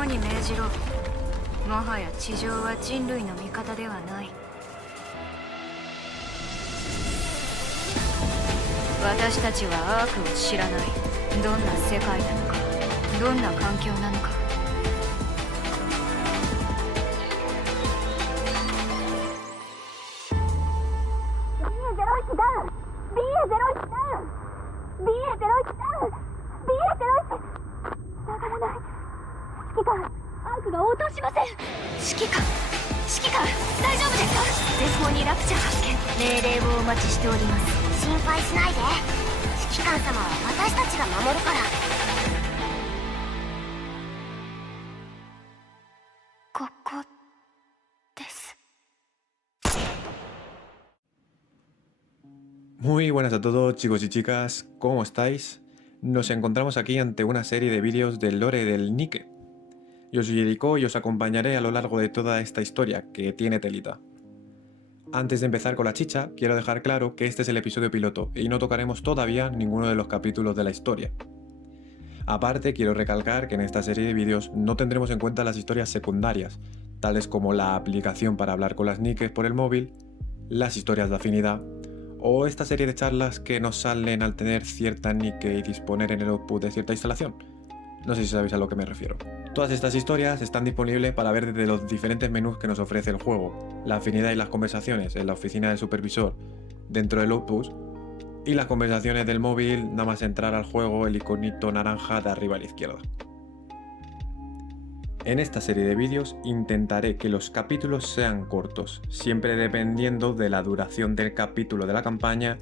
肝に銘じろ。もはや地上は人類の味方ではない。私たちはアークを知らない。どんな世界なのか、どんな環境なのか。大丈夫ですか？前方にラプチャー発見。命令をお待ちしております。心配しないで。指揮官様は私たちが守るから。ここです。Muy buenas a todos, chicos y chicas, ¿cómo estáis? Nos encontramos aquí ante una serie de vídeos del lore del Nike. Yo soy Eriko y os acompañaré a lo largo de toda esta historia, que tiene telita. Antes de empezar con la chicha, quiero dejar claro que este es el episodio piloto y no tocaremos todavía ninguno de los capítulos de la historia. Aparte, quiero recalcar que en esta serie de vídeos no tendremos en cuenta las historias secundarias, tales como la aplicación para hablar con las Nikes por el móvil, las historias de afinidad, o esta serie de charlas que nos salen al tener cierta Nike y disponer en el output de cierta instalación. No sé si sabéis a lo que me refiero. Todas estas historias están disponibles para ver desde los diferentes menús que nos ofrece el juego, la afinidad y las conversaciones en la oficina del supervisor dentro del Outpost, y las conversaciones del móvil nada más entrar al juego el iconito naranja de arriba a la izquierda. En esta serie de vídeos intentaré que los capítulos sean cortos, siempre dependiendo de la duración del capítulo de la campaña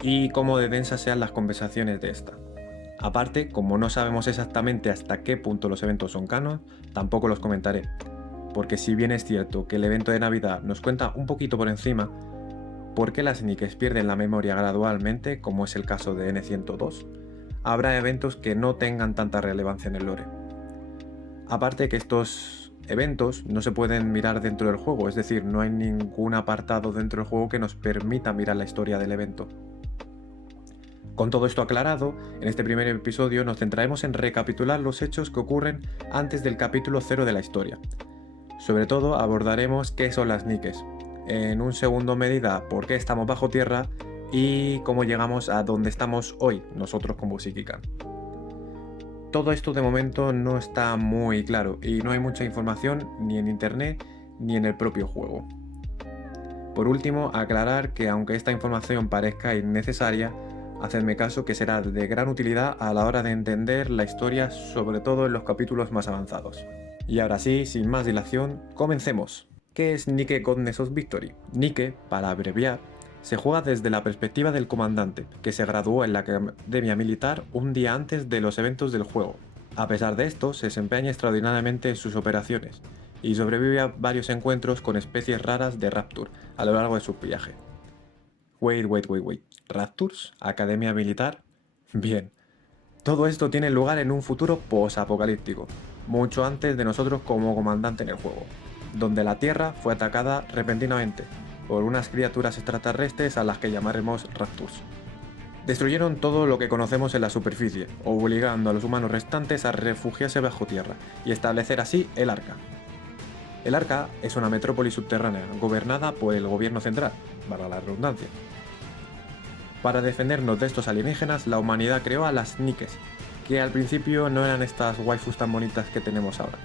y cómo de densas sean las conversaciones de esta. Aparte, como no sabemos exactamente hasta qué punto los eventos son canon, tampoco los comentaré, porque si bien es cierto que el evento de Navidad nos cuenta un poquito por encima por qué las Nikes pierden la memoria gradualmente, como es el caso de N102, habrá eventos que no tengan tanta relevancia en el lore. Aparte que estos eventos no se pueden mirar dentro del juego, es decir, no hay ningún apartado dentro del juego que nos permita mirar la historia del evento. Con todo esto aclarado, en este primer episodio nos centraremos en recapitular los hechos que ocurren antes del capítulo 0 de la historia. Sobre todo abordaremos qué son las Nikes, en un segundo medida por qué estamos bajo tierra y cómo llegamos a donde estamos hoy, nosotros como Psiquican. Todo esto de momento no está muy claro y no hay mucha información ni en internet ni en el propio juego. Por último, aclarar que aunque esta información parezca innecesaria, hacedme caso que será de gran utilidad a la hora de entender la historia, sobre todo en los capítulos más avanzados. Y ahora sí, sin más dilación, comencemos. ¿Qué es Nike Godness of Victory? Nike, para abreviar, se juega desde la perspectiva del comandante, que se graduó en la academia militar un día antes de los eventos del juego. A pesar de esto, se desempeña extraordinariamente en sus operaciones, y sobrevive a varios encuentros con especies raras de Rapture a lo largo de su viaje. Wait. ¿Raptures? ¿Academia militar? Bien. Todo esto tiene lugar en un futuro post-apocalíptico, mucho antes de nosotros como comandante en el juego, donde la Tierra fue atacada repentinamente por unas criaturas extraterrestres a las que llamaremos Raptures. Destruyeron todo lo que conocemos en la superficie, obligando a los humanos restantes a refugiarse bajo tierra y establecer así el Arca. El Arca es una metrópoli subterránea gobernada por el gobierno central, valga la redundancia. Para defendernos de estos alienígenas, la humanidad creó a las Nikes, que al principio no eran estas waifus tan bonitas que tenemos ahora.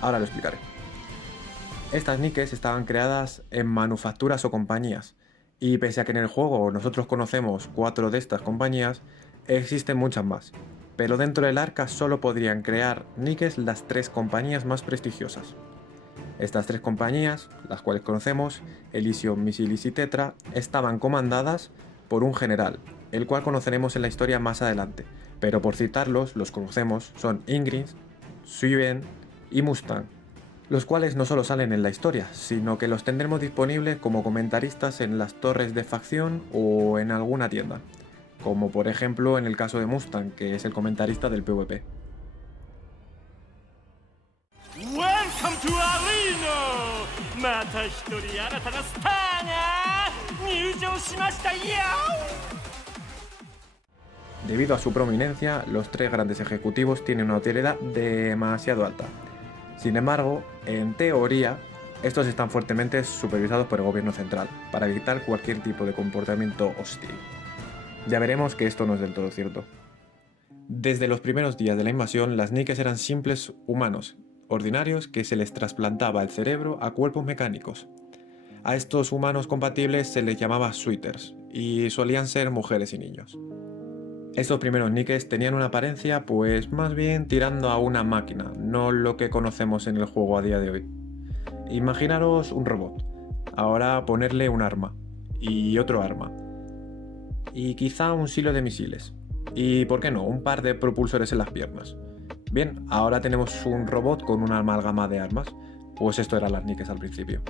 Ahora lo explicaré. Estas Nikes estaban creadas en manufacturas o compañías, y pese a que en el juego nosotros conocemos 4 de estas compañías, existen muchas más, pero dentro del Arca solo podrían crear Nikes las 3 compañías más prestigiosas. Estas 3 compañías, las cuales conocemos, Elysium, Misilis y Tetra, estaban comandadas por un general, el cual conoceremos en la historia más adelante, pero por citarlos, los conocemos, son Ingrins, Suiven y Mustang, los cuales no solo salen en la historia, sino que los tendremos disponibles como comentaristas en las torres de facción o en alguna tienda, como por ejemplo en el caso de Mustang, que es el comentarista del PvP. Welcome to Arena! また一人新たなスターが入場しましたよ! Debido a su prominencia, los 3 grandes ejecutivos tienen una utilidad demasiado alta. Sin embargo, en teoría, estos están fuertemente supervisados por el gobierno central, para evitar cualquier tipo de comportamiento hostil. Ya veremos que esto no es del todo cierto. Desde los primeros días de la invasión, las Nikes eran simples humanos, ordinarios, que se les trasplantaba el cerebro a cuerpos mecánicos. A estos humanos compatibles se les llamaba suiters, y solían ser mujeres y niños. Estos primeros Nikes tenían una apariencia pues más bien tirando a una máquina, no lo que conocemos en el juego a día de hoy. Imaginaros un robot, ahora ponerle un arma, y otro arma, y quizá un silo de misiles, y por qué no, un par de propulsores en las piernas. Bien, ahora tenemos un robot con una amalgama de armas, pues esto eran las Nikes al principio.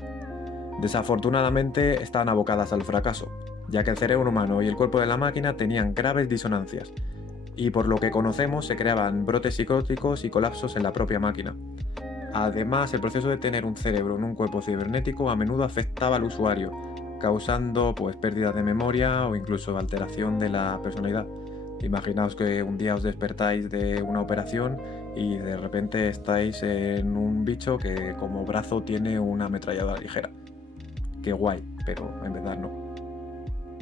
Desafortunadamente estaban abocadas al fracaso, ya que el cerebro humano y el cuerpo de la máquina tenían graves disonancias, y por lo que conocemos se creaban brotes psicóticos y colapsos en la propia máquina. Además, el proceso de tener un cerebro en un cuerpo cibernético a menudo afectaba al usuario, causando pérdidas de memoria o incluso alteración de la personalidad. Imaginaos que un día os despertáis de una operación y de repente estáis en un bicho que como brazo tiene una ametralladora ligera. Qué guay, pero en verdad no.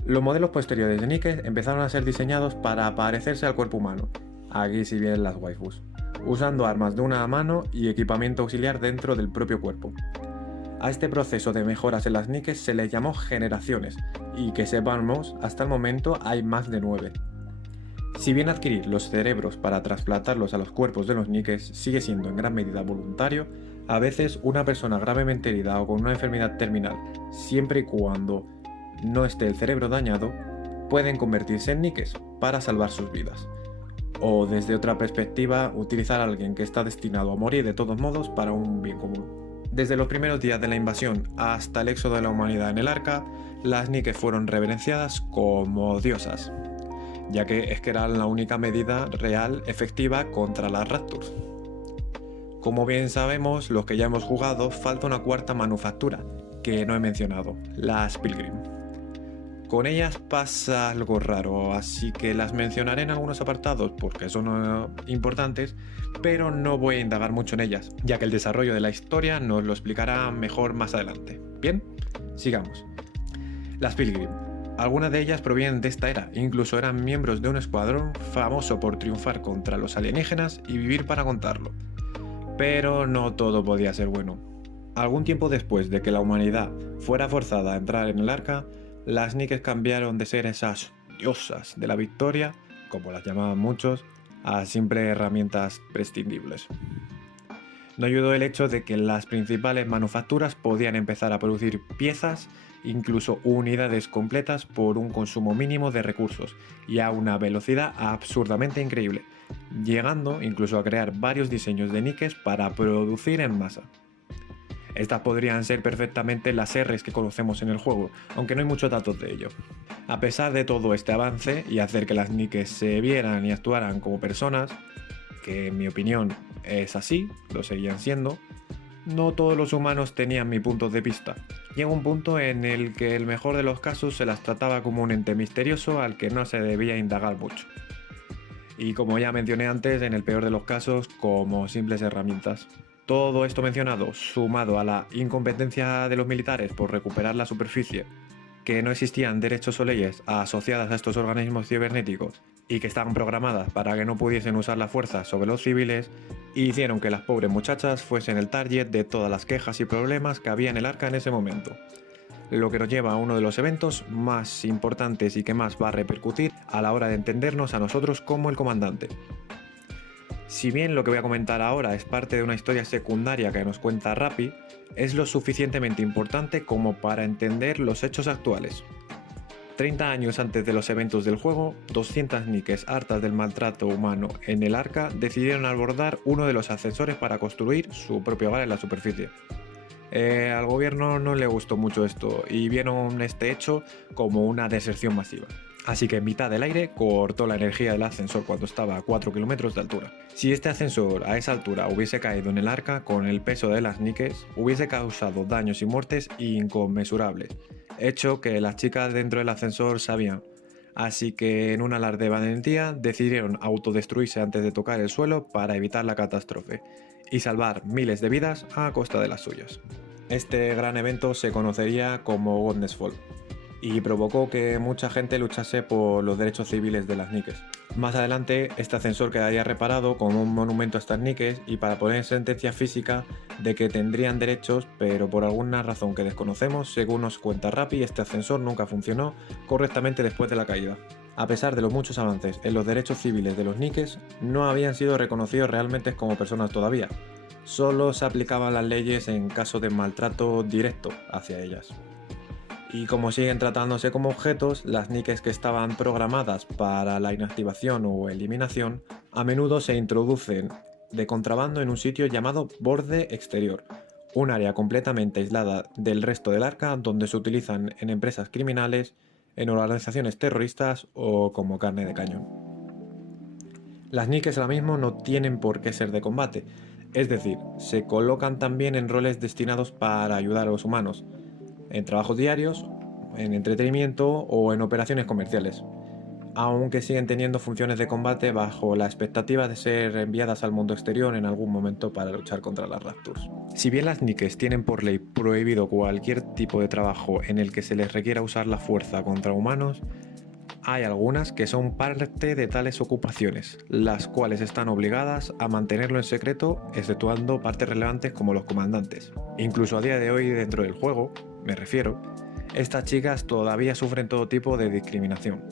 Los modelos posteriores de Nikes empezaron a ser diseñados para parecerse al cuerpo humano, aquí si vienen las waifus, usando armas de una mano y equipamiento auxiliar dentro del propio cuerpo. A este proceso de mejoras en las Nikes se les llamó generaciones, y que sepamos, hasta el momento hay más de 9. Si bien adquirir los cerebros para trasplantarlos a los cuerpos de los Nikes sigue siendo en gran medida voluntario, a veces una persona gravemente herida o con una enfermedad terminal, siempre y cuando no esté el cerebro dañado, pueden convertirse en Nikes para salvar sus vidas. O desde otra perspectiva, utilizar a alguien que está destinado a morir de todos modos para un bien común. Desde los primeros días de la invasión hasta el éxodo de la humanidad en el Arca, las Nikes fueron reverenciadas como diosas, ya que eran la única medida real efectiva contra las Raptors. Como bien sabemos, los que ya hemos jugado, falta una cuarta manufactura, que no he mencionado, las Pilgrim. Con ellas pasa algo raro, así que las mencionaré en algunos apartados porque son importantes, pero no voy a indagar mucho en ellas, ya que el desarrollo de la historia nos lo explicará mejor más adelante. Bien, sigamos. Las Pilgrim. Algunas de ellas provienen de esta era, incluso eran miembros de un escuadrón famoso por triunfar contra los alienígenas y vivir para contarlo. Pero no todo podía ser bueno. Algún tiempo después de que la humanidad fuera forzada a entrar en el Arca, las Nikes cambiaron de ser esas diosas de la victoria, como las llamaban muchos, a simples herramientas prescindibles. No ayudó el hecho de que las principales manufacturas podían empezar a producir piezas, incluso unidades completas por un consumo mínimo de recursos y a una velocidad absurdamente increíble, llegando incluso a crear varios diseños de Nikes para producir en masa. Estas podrían ser perfectamente las Rs que conocemos en el juego, aunque no hay muchos datos de ello. A pesar de todo este avance y hacer que las Nikes se vieran y actuaran como personas, que en mi opinión es así, lo seguían siendo, no todos los humanos tenían mi punto de vista. Llega un punto en el que el mejor de los casos se las trataba como un ente misterioso al que no se debía indagar mucho. Y como ya mencioné antes, en el peor de los casos, como simples herramientas. Todo esto mencionado, sumado a la incompetencia de los militares por recuperar la superficie, que no existían derechos o leyes asociadas a estos organismos cibernéticos y que estaban programadas para que no pudiesen usar la fuerza sobre los civiles, hicieron que las pobres muchachas fuesen el target de todas las quejas y problemas que había en el Arca en ese momento. Lo que nos lleva a uno de los eventos más importantes y que más va a repercutir a la hora de entendernos a nosotros como el comandante. Si bien lo que voy a comentar ahora es parte de una historia secundaria que nos cuenta Rappi, es lo suficientemente importante como para entender los hechos actuales. 30 años antes de los eventos del juego, 200 Nikes hartas del maltrato humano en el Arca decidieron abordar uno de los ascensores para construir su propio hogar en la superficie. Al gobierno no le gustó mucho esto y vieron este hecho como una deserción masiva. Así que en mitad del aire cortó la energía del ascensor cuando estaba a 4 kilómetros de altura. Si este ascensor a esa altura hubiese caído en el Arca con el peso de las Nikes, hubiese causado daños y muertes inconmensurables, hecho que las chicas dentro del ascensor sabían. Así que en un alarde de valentía decidieron autodestruirse antes de tocar el suelo para evitar la catástrofe. y salvar miles de vidas a costa de las suyas. Este gran evento se conocería como Godness Fall y provocó que mucha gente luchase por los derechos civiles de las Nikes. Más adelante, este ascensor quedaría reparado como un monumento a estas Nikes y para poner sentencia física de que tendrían derechos, pero por alguna razón que desconocemos, según nos cuenta Rappi, este ascensor nunca funcionó correctamente después de la caída. A pesar de los muchos avances en los derechos civiles de los Nikes, no habían sido reconocidos realmente como personas todavía. Solo se aplicaban las leyes en caso de maltrato directo hacia ellas. Y como siguen tratándose como objetos, las Nikes que estaban programadas para la inactivación o eliminación a menudo se introducen de contrabando en un sitio llamado borde exterior, un área completamente aislada del resto del arca donde se utilizan en empresas criminales, en organizaciones terroristas o como carne de cañón. Las Nikes ahora mismo no tienen por qué ser de combate, es decir, se colocan también en roles destinados para ayudar a los humanos, en trabajos diarios, en entretenimiento o en operaciones comerciales, aunque siguen teniendo funciones de combate bajo la expectativa de ser enviadas al mundo exterior en algún momento para luchar contra las Raptors. Si bien las Nikes tienen por ley prohibido cualquier tipo de trabajo en el que se les requiera usar la fuerza contra humanos, hay algunas que son parte de tales ocupaciones, las cuales están obligadas a mantenerlo en secreto, exceptuando partes relevantes como los comandantes. Incluso a día de hoy dentro del juego, me refiero, estas chicas todavía sufren todo tipo de discriminación.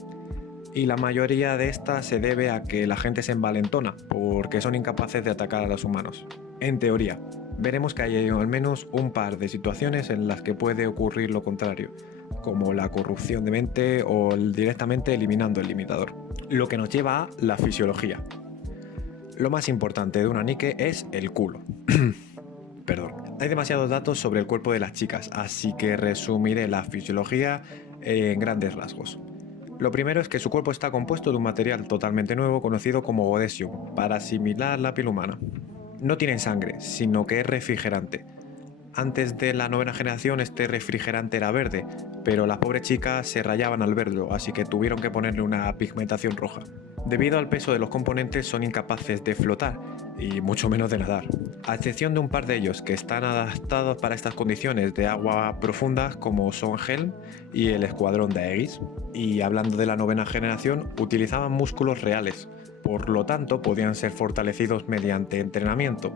Y la mayoría de estas se debe a que la gente se envalentona porque son incapaces de atacar a los humanos. En teoría, veremos que hay al menos un par de situaciones en las que puede ocurrir lo contrario, como la corrupción de mente o directamente eliminando el limitador. Lo que nos lleva a la fisiología. Lo más importante de una Nike es el culo. Perdón. Hay demasiados datos sobre el cuerpo de las chicas, así que resumiré la fisiología en grandes rasgos. Lo primero es que su cuerpo está compuesto de un material totalmente nuevo conocido como Godesium, para asimilar la piel humana. No tienen sangre, sino que es refrigerante. Antes de la 9ª generación este refrigerante era verde, pero las pobres chicas se rayaban al verlo, así que tuvieron que ponerle una pigmentación roja. Debido al peso de los componentes son incapaces de flotar, y mucho menos de nadar, a excepción de un par de ellos que están adaptados para estas condiciones de agua profundas como son Helm y el escuadrón de Aegis. Y hablando de la 9ª generación, utilizaban músculos reales, por lo tanto podían ser fortalecidos mediante entrenamiento.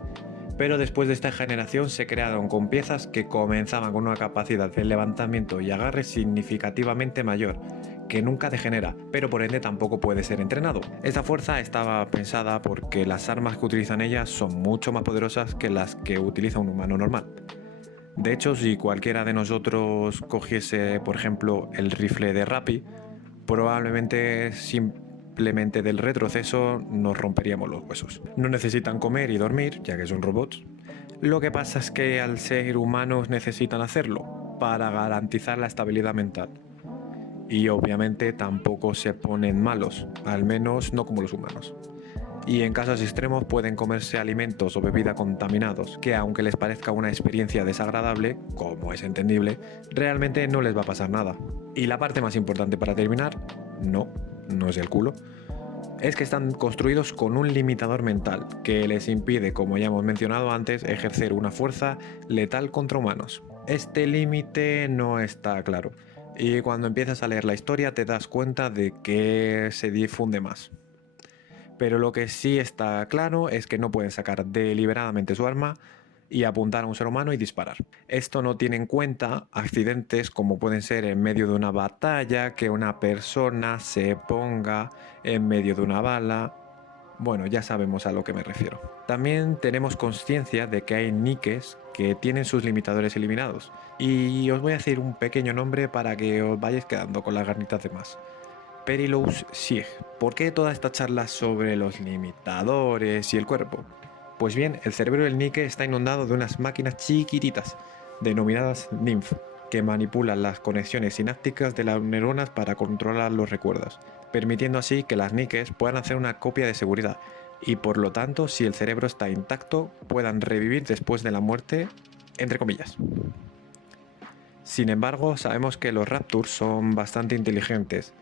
Pero después de esta generación se crearon con piezas que comenzaban con una capacidad de levantamiento y agarre significativamente mayor, que nunca degenera, pero por ende tampoco puede ser entrenado. Esta fuerza estaba pensada porque las armas que utilizan ellas son mucho más poderosas que las que utiliza un humano normal. De hecho, si cualquiera de nosotros cogiese, por ejemplo, el rifle de Rappi, probablemente simplemente del retroceso nos romperíamos los huesos. No necesitan comer y dormir, ya que son robots. Lo que pasa es que al ser humanos necesitan hacerlo para garantizar la estabilidad mental. Y obviamente tampoco se ponen malos, al menos no como los humanos. Y en casos extremos pueden comerse alimentos o bebida contaminados, que aunque les parezca una experiencia desagradable, como es entendible, realmente no les va a pasar nada. Y la parte más importante para terminar, no es el culo, es que están construidos con un limitador mental que les impide, como ya hemos mencionado antes, ejercer una fuerza letal contra humanos. Este límite no está claro, y cuando empiezas a leer la historia te das cuenta de que se difunde más. Pero lo que sí está claro es que no pueden sacar deliberadamente su arma y apuntar a un ser humano y disparar. Esto no tiene en cuenta accidentes como pueden ser en medio de una batalla, que una persona se ponga en medio de una bala. Bueno, ya sabemos a lo que me refiero. También tenemos conciencia de que hay Nikes que tienen sus limitadores eliminados. Y os voy a decir un pequeño nombre para que os vayáis quedando con las ganitas de más. Perilous Sieg. ¿Por qué toda esta charla sobre los limitadores y el cuerpo? Pues bien, el cerebro del Nike está inundado de unas máquinas chiquititas, denominadas NIMF, que manipulan las conexiones sinápticas de las neuronas para controlar los recuerdos, permitiendo así que las Nikes puedan hacer una copia de seguridad y por lo tanto, si el cerebro está intacto, puedan revivir después de la muerte, entre comillas. Sin embargo, sabemos que los Raptors son bastante inteligentes.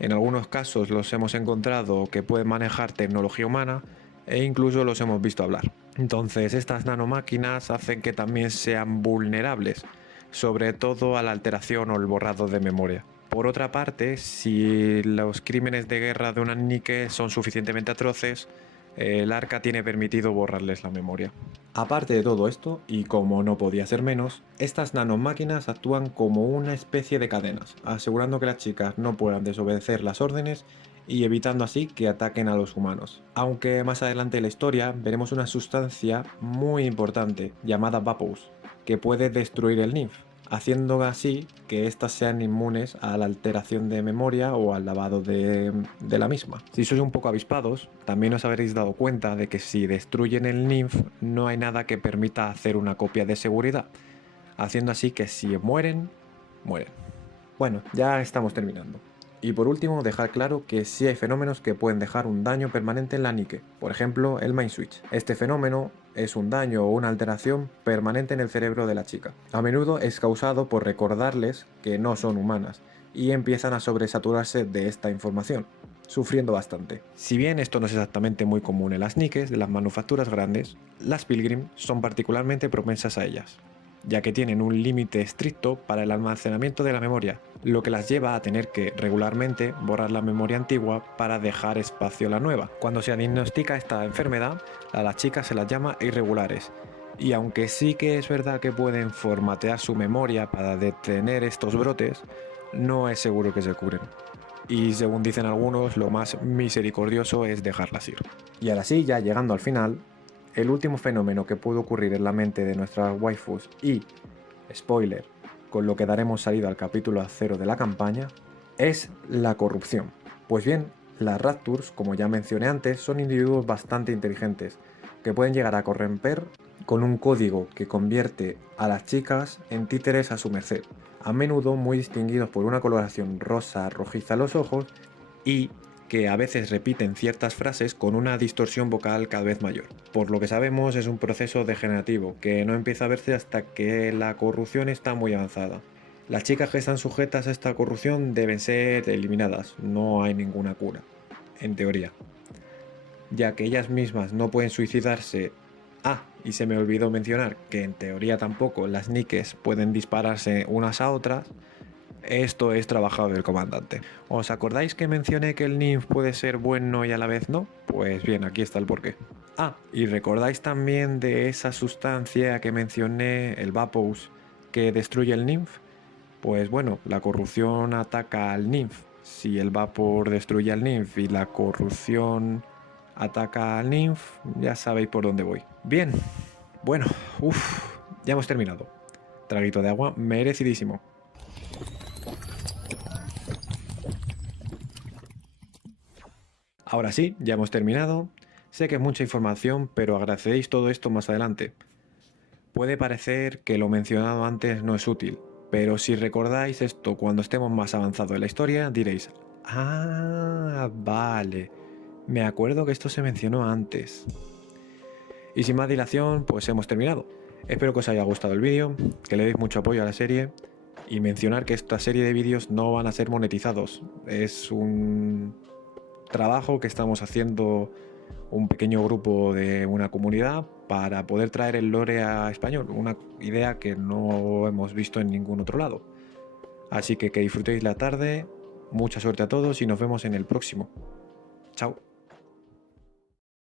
En algunos casos los hemos encontrado que pueden manejar tecnología humana e incluso los hemos visto hablar. Entonces estas nanomáquinas hacen que también sean vulnerables, sobre todo a la alteración o el borrado de memoria. Por otra parte, si los crímenes de guerra de una Nike son suficientemente atroces, el Arca tiene permitido borrarles la memoria. Aparte de todo esto, y como no podía ser menos, estas nanomáquinas actúan como una especie de cadenas, asegurando que las chicas no puedan desobedecer las órdenes y evitando así que ataquen a los humanos. Aunque más adelante en la historia veremos una sustancia muy importante llamada Vapous, que puede destruir el NIF, haciendo así que éstas sean inmunes a la alteración de memoria o al lavado de la misma. Si sois un poco avispados, también os habréis dado cuenta de que si destruyen el NIF no hay nada que permita hacer una copia de seguridad, haciendo así que si mueren, mueren. Bueno, ya estamos terminando. Y por último, dejar claro que sí hay fenómenos que pueden dejar un daño permanente en la Nike, por ejemplo, el Mind Switch. Este fenómeno es un daño o una alteración permanente en el cerebro de la chica. A menudo es causado por recordarles que no son humanas y empiezan a sobresaturarse de esta información, sufriendo bastante. Si bien esto no es exactamente muy común en las Nikes de las manufacturas grandes, las Pilgrim son particularmente propensas a ellas, ya que tienen un límite estricto para el almacenamiento de la memoria, lo que las lleva a tener que regularmente borrar la memoria antigua para dejar espacio a la nueva. Cuando se diagnostica esta enfermedad, a las chicas se las llama irregulares, y aunque sí que es verdad que pueden formatear su memoria para detener estos brotes, no es seguro que se curen. Y según dicen algunos, lo más misericordioso es dejarlas ir. Y ahora sí, ya llegando al final, el último fenómeno que puede ocurrir en la mente de nuestras waifus y, spoiler, con lo que daremos salida al capítulo 0 de la campaña, es la corrupción. Pues bien, las Raptors, como ya mencioné antes, son individuos bastante inteligentes, que pueden llegar a corromper con un código que convierte a las chicas en títeres a su merced, a menudo muy distinguidos por una coloración rosa rojiza a los ojos y que a veces repiten ciertas frases con una distorsión vocal cada vez mayor. Por lo que sabemos, es un proceso degenerativo que no empieza a verse hasta que la corrupción está muy avanzada. Las chicas que están sujetas a esta corrupción deben ser eliminadas, no hay ninguna cura, en teoría, ya que ellas mismas no pueden suicidarse. Y se me olvidó mencionar que en teoría tampoco las Nikes pueden dispararse unas a otras. Esto es trabajado del comandante. ¿Os acordáis que mencioné que el NIF puede ser bueno y a la vez no? Pues bien, aquí está el porqué. Y recordáis también de esa sustancia que mencioné, el Vapous, que destruye el NIF. Pues bueno, la corrupción ataca al NIF. Si el vapor destruye al NIF y la corrupción ataca al NIF, ya sabéis por dónde voy. Bien, bueno, ya hemos terminado. Traguito de agua merecidísimo. Ahora sí, ya hemos terminado. Sé que es mucha información, pero agradeceréis todo esto más adelante. Puede parecer que lo mencionado antes no es útil, pero si recordáis esto cuando estemos más avanzados en la historia, diréis: vale, me acuerdo que esto se mencionó antes. Y sin más dilación, pues hemos terminado. Espero que os haya gustado el vídeo, que le deis mucho apoyo a la serie y mencionar que esta serie de vídeos no van a ser monetizados. Es un trabajo que estamos haciendo un pequeño grupo de una comunidad para poder traer el lore a español, una idea que no hemos visto en ningún otro lado. Así que disfrutéis la tarde, mucha suerte a todos y nos vemos en el próximo. Chao.